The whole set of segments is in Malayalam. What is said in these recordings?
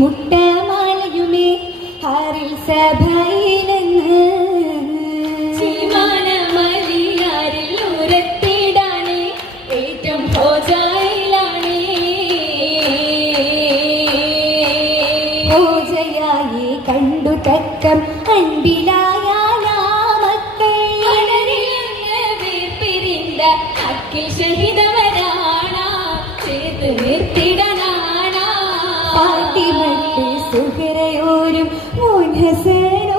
മുട്ട മാലയുമേ ഹാറിൽ സഭയിലെന്ന് മലിയാരിൽ ഉരത്തിടാനേ ഏറ്റവും ഹോജയിലാണ് ഹോജയായി കണ്ടു തക്കം അൻപിലായാലാമക്കൾ വീർപ്പിരിந்த അക്കിൽ ഷഹിദവരാണ ചേർത്ത് നിർത്തിടനാണ പാട്ടിമട്ട് സുഹരയോരും മോൻഹസനോരാവേദി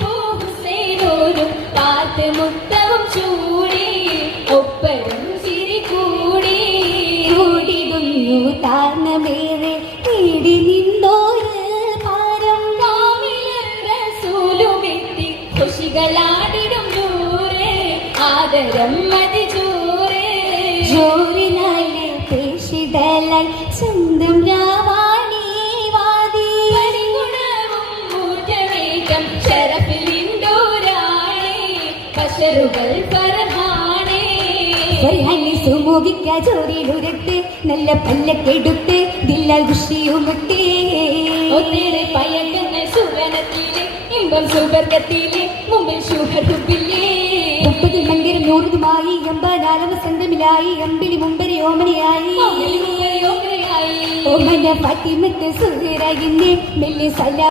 ഹുസൈനോരും പാത്ത് മുത്തവും ചൂടി ഒപ്പരും ചിരി കൂടി കൂടിടുന്നു താർന്നമേറെ നേടി നിന്നോര് ഭാരം റസൂലുമെത്തി ഖുശികളാടിടും നൂറ് ആദരം മതിജൂറ് ജോറിനാല് പേശിടലായി സ്വന്തം രാവാണി വാദി പരിഗുണവും ഊർജവേഗം ശരഫിലിൻഡോരാണേ ബശറുകൾ ഫർഹാനേ സുമോഹിക്ക ജോറിയിലുരട്ട് നല്ല പല്ലക്കെടുത്ത് ദില്ലാൽ ഖുഷിയുമിട്ട് ഒന്നേറെ പയക്കങ്ങൾ സുവനത്തിലെ ഇമ്പം സുവർഗത്തിലെ മുമ്പിൽ ശുഹറുബില്ലേ 30 മന്ദിരം 100 എമ്പനാലവ സന്തമിലായി അമ്പിളി മുമ്പരി ഓമനയായി ഓമന ഫാത്തിമത്ത് സുഹറ ഇന്ന് മെല്ലെ സല